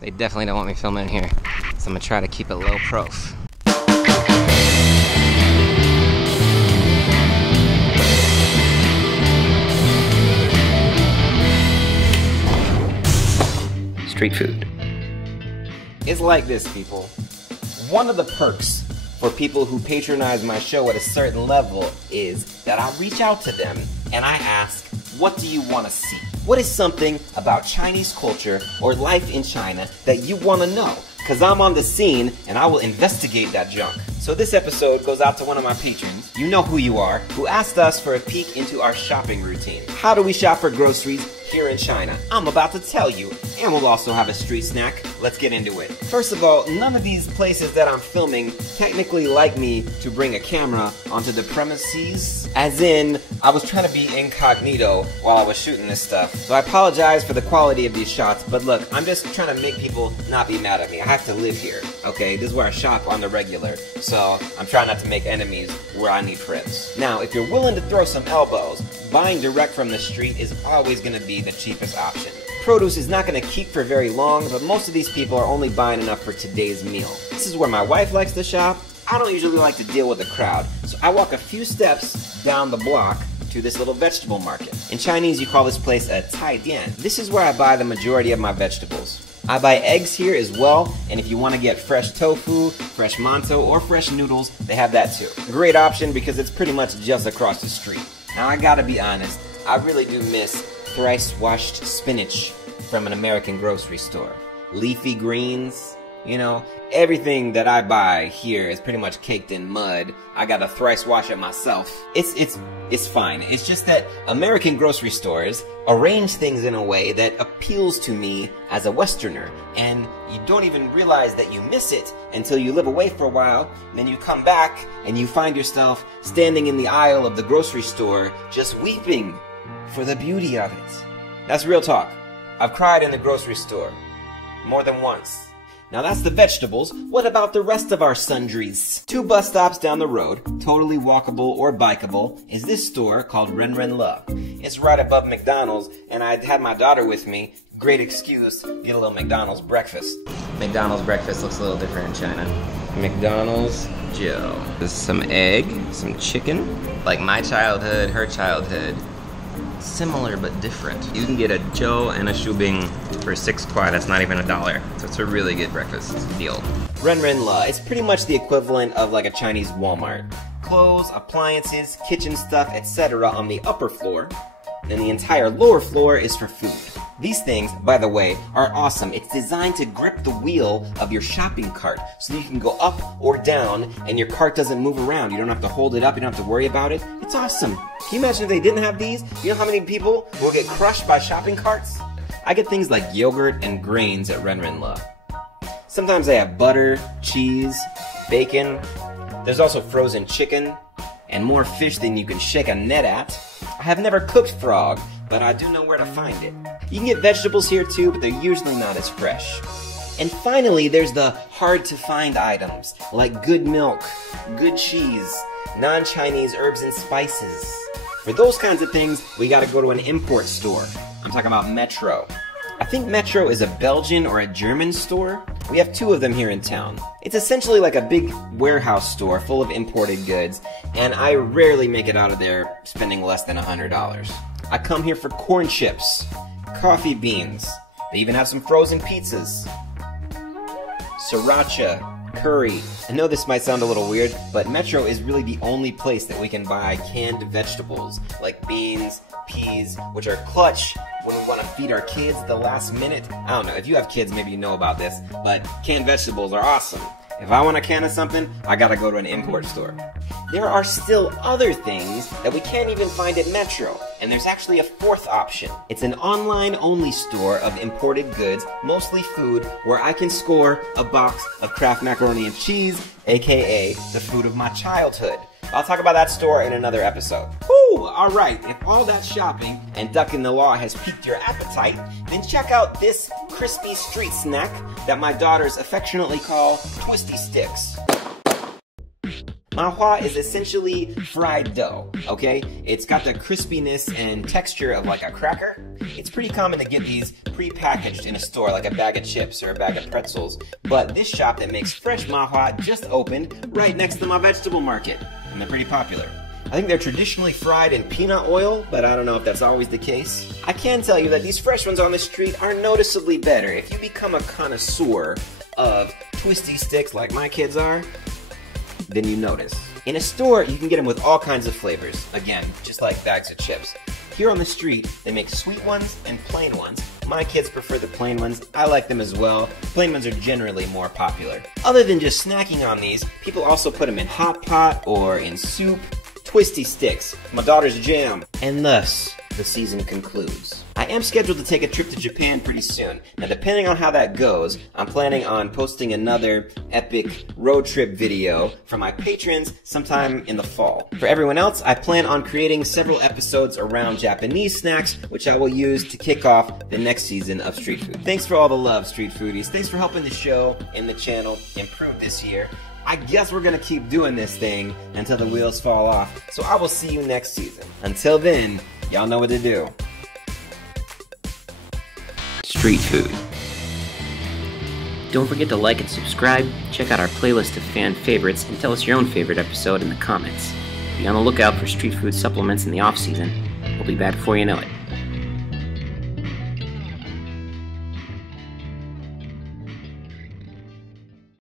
They definitely don't want me filming in here, so I'm gonna try to keep it low prof. Street food. It's like this, people. One of the perks for people who patronize my show at a certain level is that I reach out to them and I ask, what do you want to see? What is something about Chinese culture or life in China that you want to know? Because I'm on the scene and I will investigate that junk. So this episode goes out to one of my patrons, you know who you are, who asked us for a peek into our shopping routine. How do we shop for groceries here in China? I'm about to tell you, and we'll also have a street snack. Let's get into it. First of all, none of these places that I'm filming technically like me to bring a camera onto the premises. As in, I was trying to be incognito while I was shooting this stuff. So I apologize for the quality of these shots, but look, I'm just trying to make people not be mad at me. I have to live here, okay? This is where I shop on the regular. So I'm trying not to make enemies where I need friends. Now, if you're willing to throw some elbows, buying direct from the street is always going to be the cheapest option. Produce is not going to keep for very long, but most of these people are only buying enough for today's meal. This is where my wife likes to shop. I don't usually like to deal with the crowd, so I walk a few steps down the block to this little vegetable market. In Chinese, you call this place a cai dian. This is where I buy the majority of my vegetables. I buy eggs here as well, and if you want to get fresh tofu, fresh mantou, or fresh noodles, they have that too. Great option because it's pretty much just across the street. Now I gotta be honest, I really do miss thrice washed spinach from an American grocery store. Leafy greens, you know, everything that I buy here is pretty much caked in mud. I gotta thrice wash it myself. It's fine. It's just that American grocery stores arrange things in a way that appeals to me as a Westerner, and you don't even realize that you miss it until you live away for a while, and then you come back and you find yourself standing in the aisle of the grocery store just weeping for the beauty of it. That's real talk. I've cried in the grocery store more than once. Now that's the vegetables. What about the rest of our sundries? 2 bus stops down the road, totally walkable or bikeable, is this store called Ren Le. It's right above McDonald's, and I had my daughter with me. Great excuse, get a little McDonald's breakfast. McDonald's breakfast looks a little different in China. McDonald's Joe. There's some egg, some chicken. Like my childhood, her childhood. Similar but different. You can get a Joe and a Shubing for 6 kwai, that's not even $1. So it's a really good breakfast deal. Ren Le, it's pretty much the equivalent of like a Chinese Walmart. Clothes, appliances, kitchen stuff, etc. on the upper floor. And the entire lower floor is for food. These things, by the way, are awesome. It's designed to grip the wheel of your shopping cart so that you can go up or down and your cart doesn't move around. You don't have to hold it up, you don't have to worry about it. It's awesome. Can you imagine if they didn't have these? You know how many people will get crushed by shopping carts? I get things like yogurt and grains at Ren Le. Sometimes they have butter, cheese, bacon. There's also frozen chicken and more fish than you can shake a net at. I have never cooked frog, but I do know where to find it. You can get vegetables here too, but they're usually not as fresh. And finally, there's the hard-to-find items, like good milk, good cheese, non-Chinese herbs and spices. For those kinds of things, we gotta go to an import store. I'm talking about Metro. I think Metro is a Belgian or a German store. We have 2 of them here in town. It's essentially like a big warehouse store full of imported goods, and I rarely make it out of there spending less than $100. I come here for corn chips, coffee beans. They even have some frozen pizzas. Sriracha, curry. I know this might sound a little weird, but Metro is really the only place that we can buy canned vegetables, like beans, peas, which are clutch when we want to feed our kids at the last minute. I don't know, if you have kids, maybe you know about this, but canned vegetables are awesome. If I want a can of something, I gotta go to an import store. There are still other things that we can't even find at Metro, and there's actually a 4th option. It's an online-only store of imported goods, mostly food, where I can score a box of Kraft macaroni and cheese, aka the food of my childhood. I'll talk about that store in another episode. Woo! Alright, if all that shopping and ducking the law has piqued your appetite, then check out this crispy street snack that my daughters affectionately call Twisty Sticks. Manhua is essentially fried dough, okay? It's got the crispiness and texture of like a cracker. It's pretty common to get these pre-packaged in a store, like a bag of chips or a bag of pretzels. But this shop that makes fresh Manhua just opened right next to my vegetable market, and they're pretty popular. I think they're traditionally fried in peanut oil, but I don't know if that's always the case. I can tell you that these fresh ones on the street are noticeably better. If you become a connoisseur of twisty sticks like my kids are, then you notice. In a store, you can get them with all kinds of flavors. Again, just like bags of chips. Here on the street, they make sweet ones and plain ones. My kids prefer the plain ones. I like them as well. Plain ones are generally more popular. Other than just snacking on these, people also put them in hot pot or in soup. Twisty sticks, my daughter's jam, and thus the season concludes. I am scheduled to take a trip to Japan pretty soon. Now, depending on how that goes, I'm planning on posting another epic road trip video for my patrons sometime in the fall. For everyone else, I plan on creating several episodes around Japanese snacks, which I will use to kick off the next season of Street Food. Thanks for all the love, Street Foodies. Thanks for helping the show and the channel improve this year. I guess we're gonna keep doing this thing until the wheels fall off, so I will see you next season. Until then, y'all know what to do. Street food. Don't forget to like and subscribe, check out our playlist of fan favorites, and tell us your own favorite episode in the comments. Be on the lookout for street food supplements in the off-season. We'll be back before you know it.